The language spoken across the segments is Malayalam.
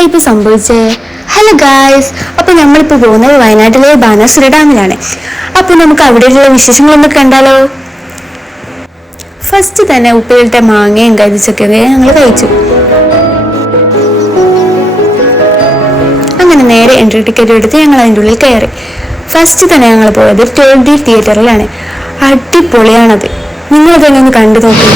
എന്താ ഇപ്പൊ സംഭവിച്ചേ? ഹലോ ഗായ്സ്, അപ്പൊ നമ്മളിപ്പോ പോകുന്നത് വയനാട്ടിലെ ബാണാസുര ഡാമിലാണ്. അപ്പൊ നമുക്ക് അവിടെയുള്ള വിശേഷങ്ങളൊന്ന് കണ്ടാലോ. ഫസ്റ്റ് തന്നെ ഉപ്പിലിട്ട മാങ്ങയും കരിച്ചൊക്കെ ഞങ്ങൾ കഴിച്ചു. അങ്ങനെ നേരെ എൻട്രി ടിക്കറ്റ് എടുത്ത് ഞങ്ങൾ അതിൻ്റെ ഉള്ളിൽ കയറി. ഫസ്റ്റ് തന്നെ ഞങ്ങൾ പോയത് 2D തിയേറ്ററിലാണ്. അടിപൊളിയാണത്, നിങ്ങളതെങ്ങനെ ഒന്ന് കണ്ടു നോക്കൂ.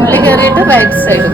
ഉള്ളിൽ കയറിയിട്ട് റൈറ്റ് സൈഡ്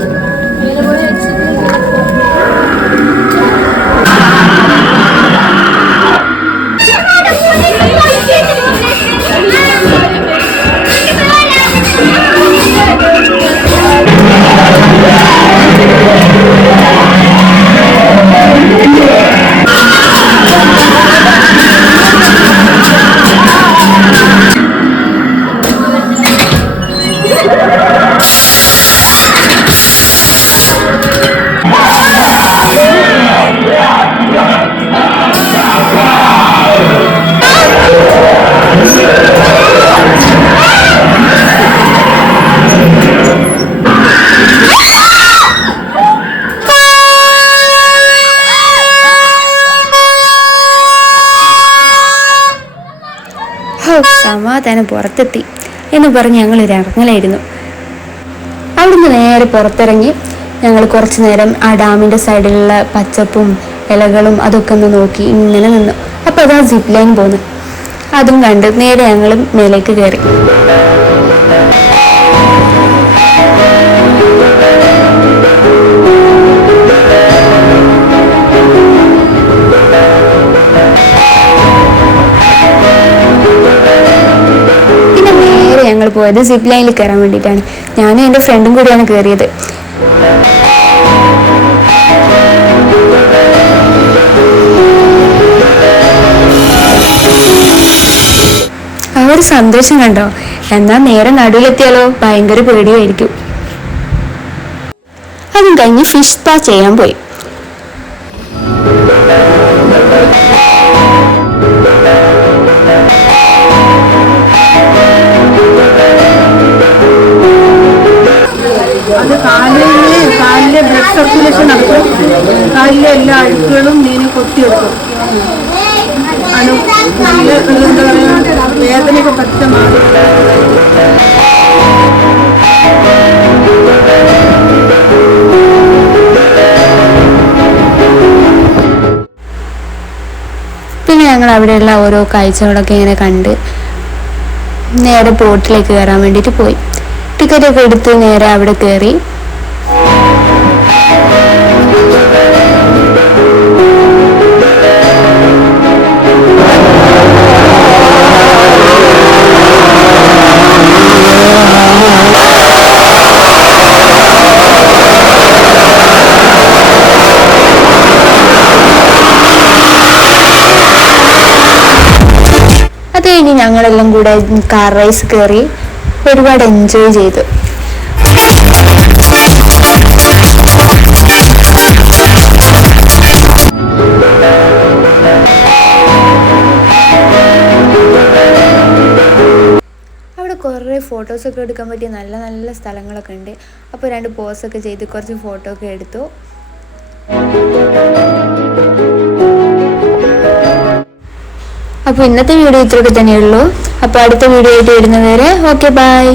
സമാധാനം പുറത്തെത്തി എന്ന് പറഞ്ഞ് ഞങ്ങൾ ഇറങ്ങലായിരുന്നു. അവിടുന്ന് നേരെ പുറത്തിറങ്ങി ഞങ്ങൾ കുറച്ചു നേരം ആ ഡാമിൻ്റെ സൈഡിലുള്ള പച്ചപ്പും ഇലകളും അതൊക്കെ ഒന്ന് നോക്കി ഇങ്ങനെ നിന്നു. അപ്പോൾ അതാ സിപ്പ് ലൈൻ പോന്നു. അതും കണ്ട് നേരെ ഞങ്ങൾ മേലേക്ക് കയറി. ഞങ്ങൾ പോയത് സിപ്പ് ലൈനിൽ കയറാൻ വേണ്ടിയിട്ടാണ്. ഞാനും എൻ്റെ ഫ്രണ്ടും കൂടിയാണ് കയറിയത്. ആ ഒരു സന്തോഷം കണ്ടോ? എന്നാൽ നേരെ നടുവിലെത്തിയാലോ ഭയങ്കര പേടിയായിരിക്കും. അതും കഴിഞ്ഞ് ഫിഷ് സ്പാ ചെയ്യാൻ പോയി. അത് കാലിലെ ബ്ലഡ് സർക്കുലേഷൻ നടക്കും. കാലിലെ എല്ലാ അഴുക്കുകളും മീനെ കൊത്തിയെടുക്കും. നല്ല എന്താ പറയുക, വേദനയൊക്കെ പറ്റ മാറി. പിന്നെ ഞങ്ങൾ അവിടെയുള്ള ഓരോ കാഴ്ചകളൊക്കെ ഇങ്ങനെ കണ്ട് നേരെ ബോട്ടിലേക്ക് കയറാൻ വേണ്ടിയിട്ട് പോയി. ടിക്കറ്റൊക്കെ എടുത്ത് നേരെ അവിടെ കയറി. അത് കഴിഞ്ഞ് ഞങ്ങളെല്ലാം കൂടെ കാർ റൈസ് കയറി ഒരുപാട് എൻജോയ് ചെയ്തു. അവിടെ കുറേ ഫോട്ടോസൊക്കെ എടുക്കാൻ പറ്റിയ നല്ല നല്ല സ്ഥലങ്ങളൊക്കെ ഉണ്ട്. അപ്പോൾ 2 പോസൊക്കെ ചെയ്ത് കുറച്ച് ഫോട്ടോ ഒക്കെ എടുത്തു. അപ്പോൾ ഇന്നത്തെ വീഡിയോ ഇത്രയൊക്കെ തന്നെയുള്ളൂ. അപ്പോൾ അടുത്ത വീഡിയോ ആയിട്ട് വരുന്നവരെ ഓക്കെ ബൈ.